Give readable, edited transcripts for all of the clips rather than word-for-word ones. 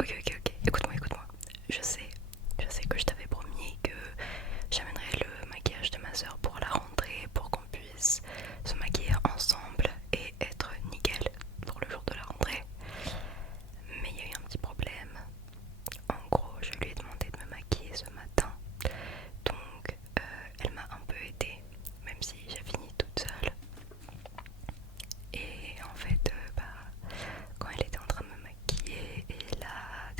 Ok, écoute-moi. Je sais, je sais que je t'avais promis que j'amènerais le maquillage de ma soeur pour la rentrée, pour qu'on puisse se maquiller ensemble et être nickel pour le jour de la rentrée. Mais il y a eu un petit problème. En gros, je lui ai demandé de me maquiller ce matin. Donc, elle m'a un peu aidée, même si j'ai fini toute seule. Et en fait, quand elle était en train de me maquiller, elle a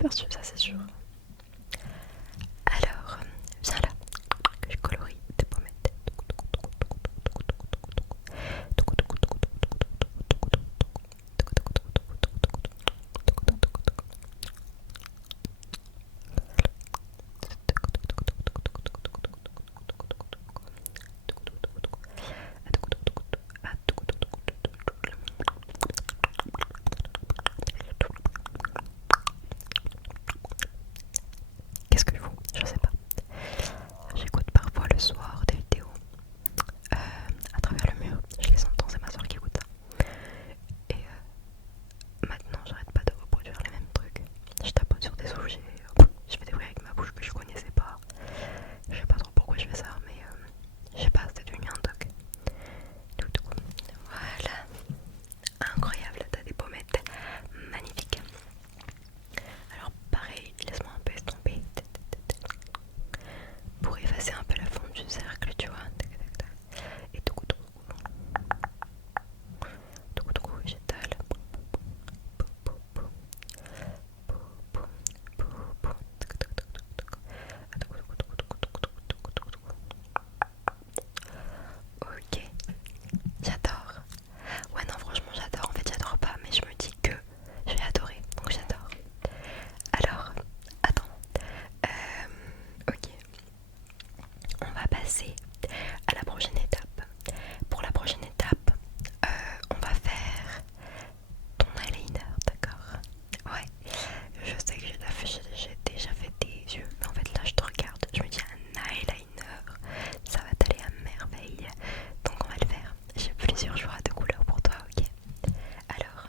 aperçu, ça c'est sûr. Alors, viens là, que je colorie tes pommettes. Qu'est-ce que je fous? Je sais pas. J'écoute parfois le soir des vidéos à travers le mur. Je les entends, c'est ma soeur qui écoute ça. Et maintenant, j'arrête pas de reproduire les mêmes trucs. Je tapote sur des objets, je fais des bruits avec ma bouche que je connaissais pas. Je sais pas trop pourquoi je fais ça, mais je sais pas, c'est devenu un toc. Voilà, incroyable, t'as des pommettes magnifiques. Alors pareil, laisse-moi un peu estomper pour effacer un peu la forme du cercle, tu vois. Et tout coup, j'étale. Ok, j'adore. Ouais non franchement j'adore, en fait j'adore pas mais je me dis que je vais adorer, donc j'adore. Alors, attends, ok, on va passer à la prochaine étape. Pour la prochaine étape, on va faire ton eyeliner, d'accord? Ouais, je sais que j'ai déjà fait tes yeux, mais en fait là je te regarde, je me dis un eyeliner, ça va t'aller à merveille, donc on va le faire. J'ai plusieurs choix de couleurs pour toi, ok? Alors,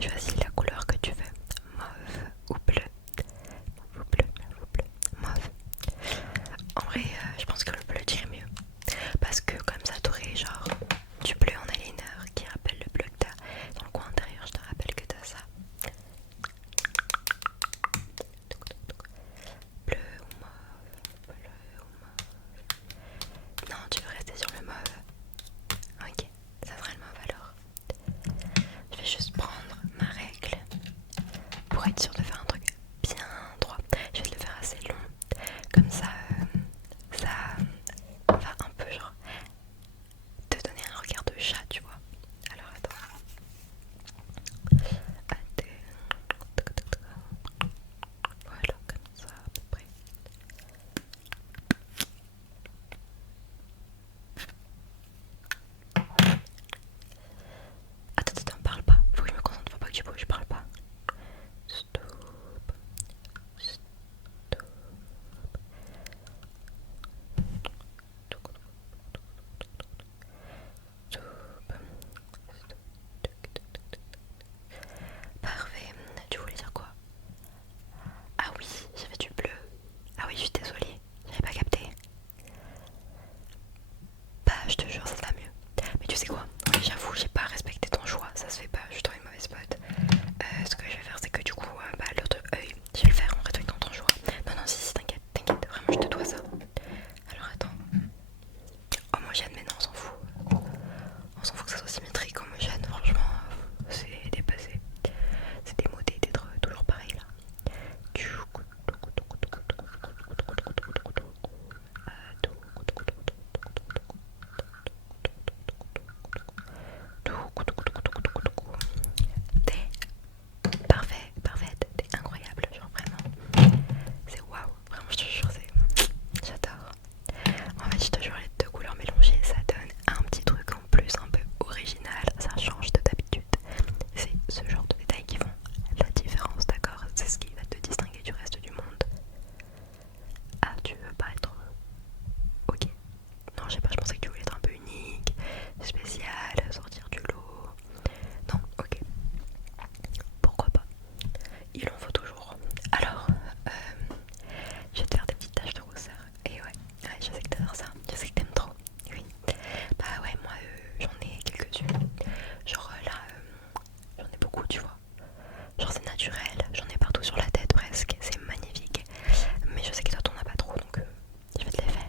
choisis la couleur que tu veux, mauve ou bleu, mauve. En vrai, je pense que le bleu dirait mieux, parce que comme ça t'aurais genre du bleu en eyeliner qui rappelle le bleu que t'as dans le coin intérieur. Je te rappelle que t'as ça. Bleu ou mauve, bleu ou mauve. Non, tu veux rester sur le mauve. Ok, ça sera le mauve alors. Je vais juste prendre ma règle pour être sûre de faire un truc bien droit. Je vais le faire assez long, comme ça, ça va un peu genre te donner un regard de chat, tu vois. Alors attends. Voilà, comme ça à peu près. Attends, parle pas. Faut que je me concentre, faut pas que tu bouges, je parle pas. Stop. Stop. Parfait. Tu voulais dire quoi? Ah oui, j'avais du bleu. Ah oui, je suis désolée, j'avais pas capté. Bah, je te jure, ça va mieux. Mais tu sais quoi? Oui, j'avoue, j'ai pas respecté ton choix, ça se fait pas, je suis dans une mauvaise spot. Ce que je vais faire, c'est que du coup, bah, l'autre œil, je vais le faire en respectant ton choix. Non, non, si, t'inquiète, vraiment, je te dois ça. Alors attends. Homogène, mais non, on s'en fout. On s'en fout que ça soit symétrique, homogène, franchement, c'est dépassé. C'est démodé d'être toujours pareil là. T'es parfait, parfaite, t'es incroyable, genre vraiment. C'est waouh, vraiment je te jure, j'adore. En fait, je te jure, les deux couleurs mélangées, ça donne un petit truc en plus, un peu original, ça change de d'habitude. C'est ce genre de détails qui font la différence, d'accord? C'est ce qui va te distinguer du reste du monde. Ah, tu veux pas être... Ok. Non, je sais pas, je pensais que tu voulais être un peu unique, spécial, sortir du lot. Non, ok. Pourquoi pas? Il en faut toujours. Alors, je vais te faire des petites taches de rousseur. Et ouais, je sais que t'adores ça. Je sais que t'aimes trop. Oui. Bah ouais, moi j'en ai quelques-unes. Genre là, j'en ai beaucoup, tu vois. Genre c'est naturel, j'en ai partout sur la tête presque. C'est magnifique. Mais je sais que toi t'en as pas trop, donc je vais te les faire.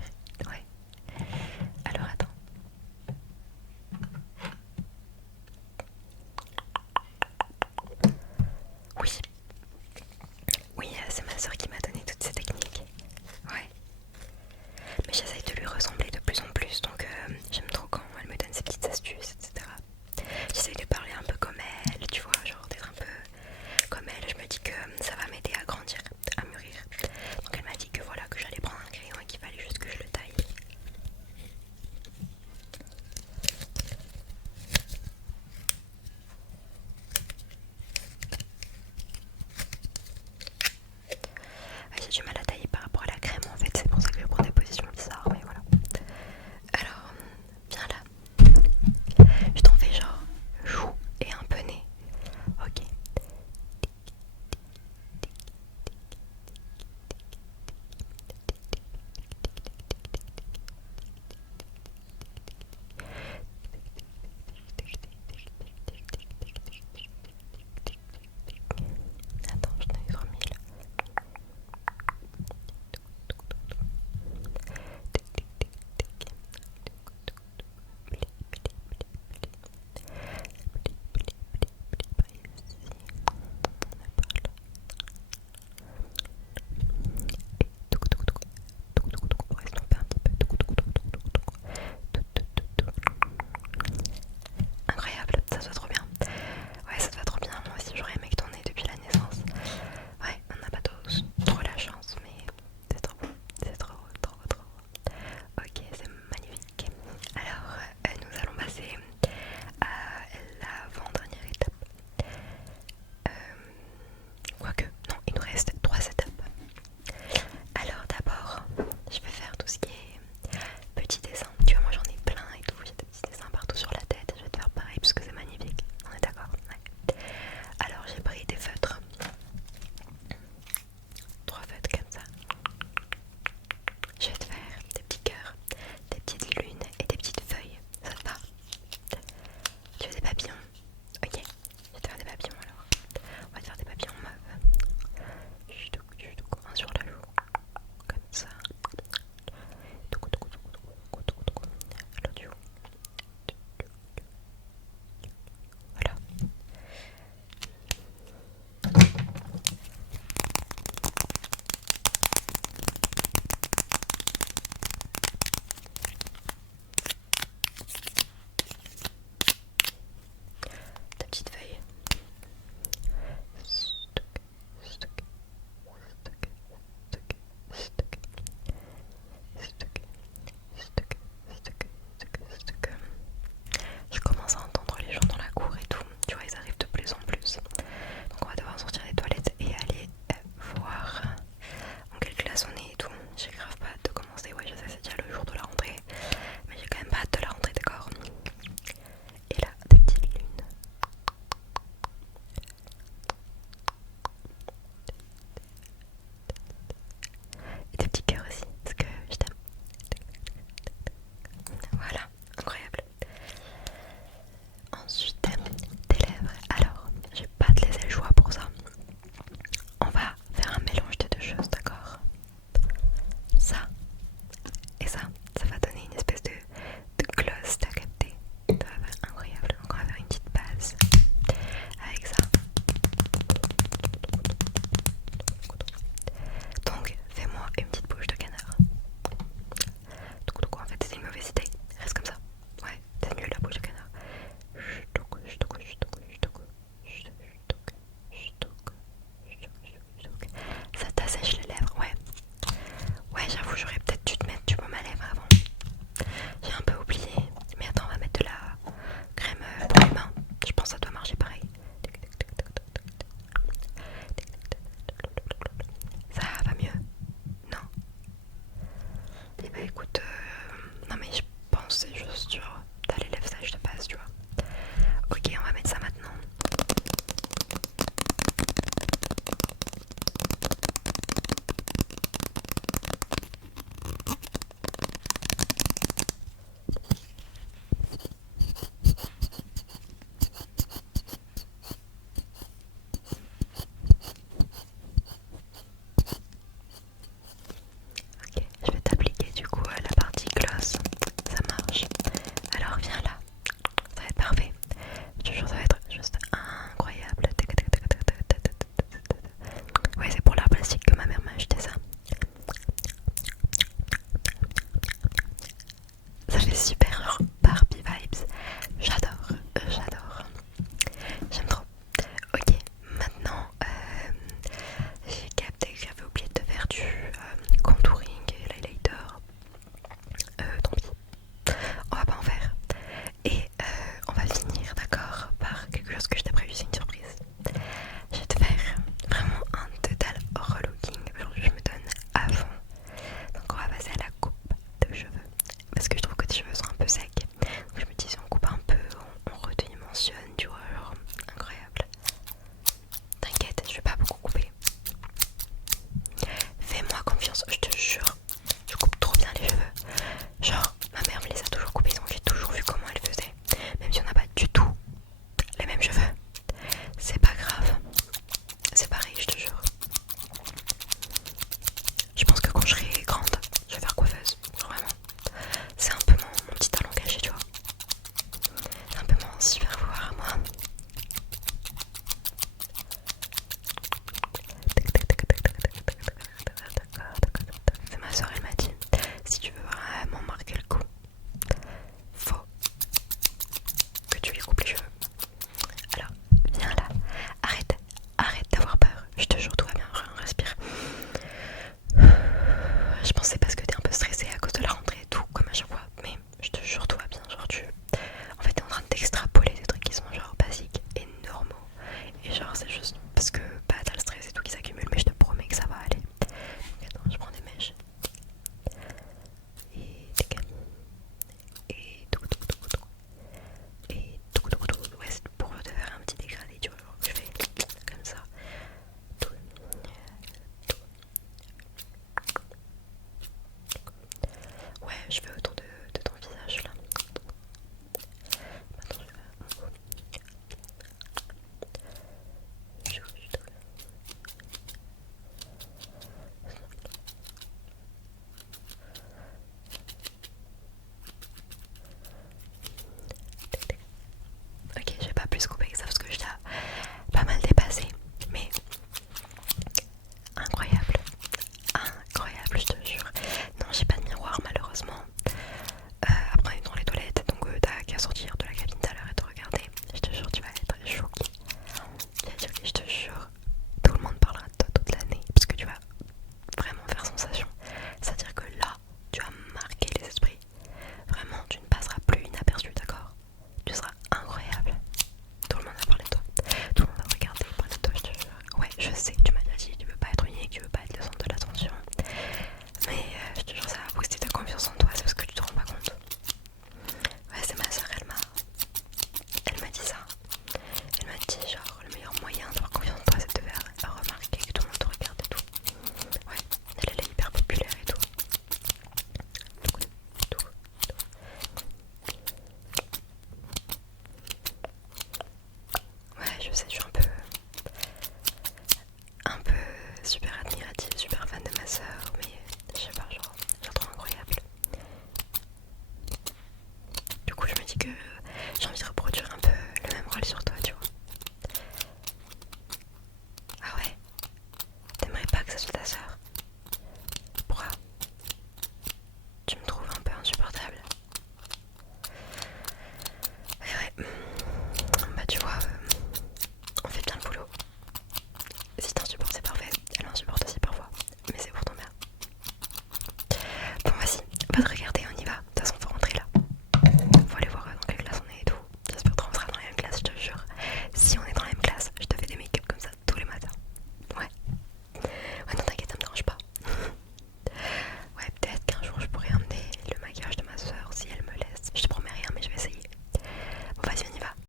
Et bah écoute, non mais je pense c'est juste genre t'as les lèvres sèches de base, tu vois.